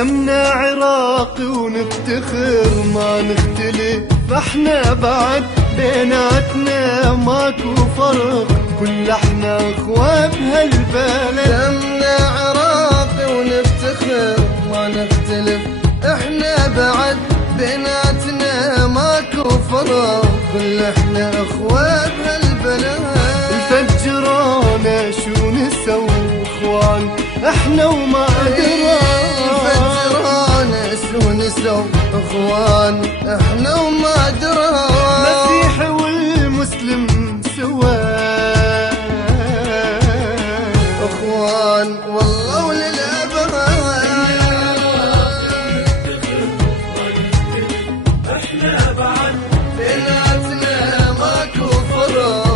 دمنا عراقي ونفتخر ما نختلف، احنا بعد بيناتنا ماكو فرق، كل احنا اخوة بهالبلد. دمنا عراقي ونفتخر ما نختلف، احنا بعد بيناتنا ماكو فرق، كل احنا اخوة بهالبلد. الفجرانا شو نسوي اخوان احنا وما درى، الفجرانا شو نسوي اخوان احنا وما درى، مسيحي والمسلم سوا اخوان والله وللابد. احنا بعد بيناتنا ماكو فرق.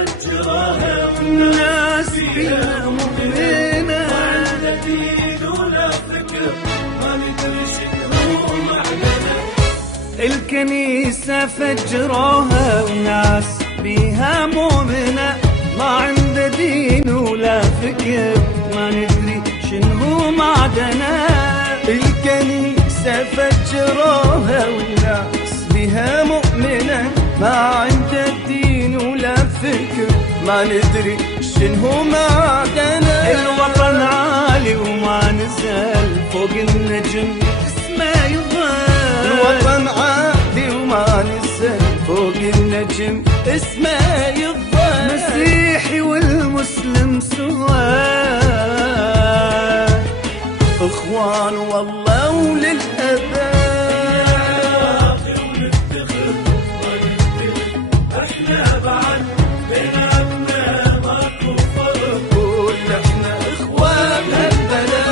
فجراها والناس فيها مؤمنة، ما دين ولا فكر، ما ندري شنو معنانا. الكنيسة فجروها وناس بيها مؤمنة، ما عنده دين ولا فكر، ما ندري شنو معدنا. الكنيسة فجروها والناس بها مؤمنة، ما عنده دين ولا فكر، ما ندري شنو معدنا. الوطن عالي وما نزل فوق النجم اسمه يظل، الوطن عالي وما نزل فوق النجم اسمه يظل. مسيحي والمسلم سوا اخوان والله وللأبد. احنا بعد بيناتنا ماكو فرق، كل احنا اخوان هالبلد.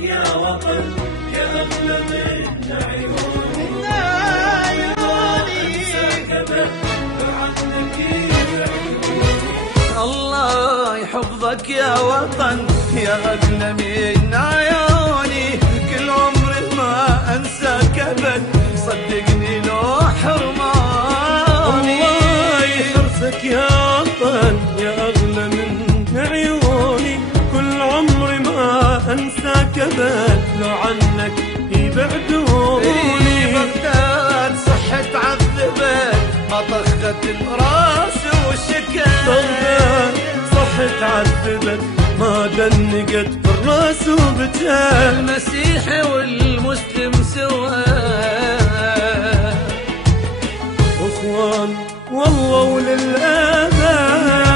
يا وطن يا أغلى من عيوني، الله يحفظك يا وطن يا أغلى من عيوني، كل عمري ما أنساك أبد، صدقني لو حرماني. الله يحرسك يا وطن يا أغلى من عيوني، كل عمري ما أنساك أبد، لو عنك يبعدوني. بغداد صحت عذبت ما طخت الراس والشكل، بغداد صحت عذبت ما دنقت الراس وبكت. المسيحي والمسلم سوا اخوان والله وللأبد.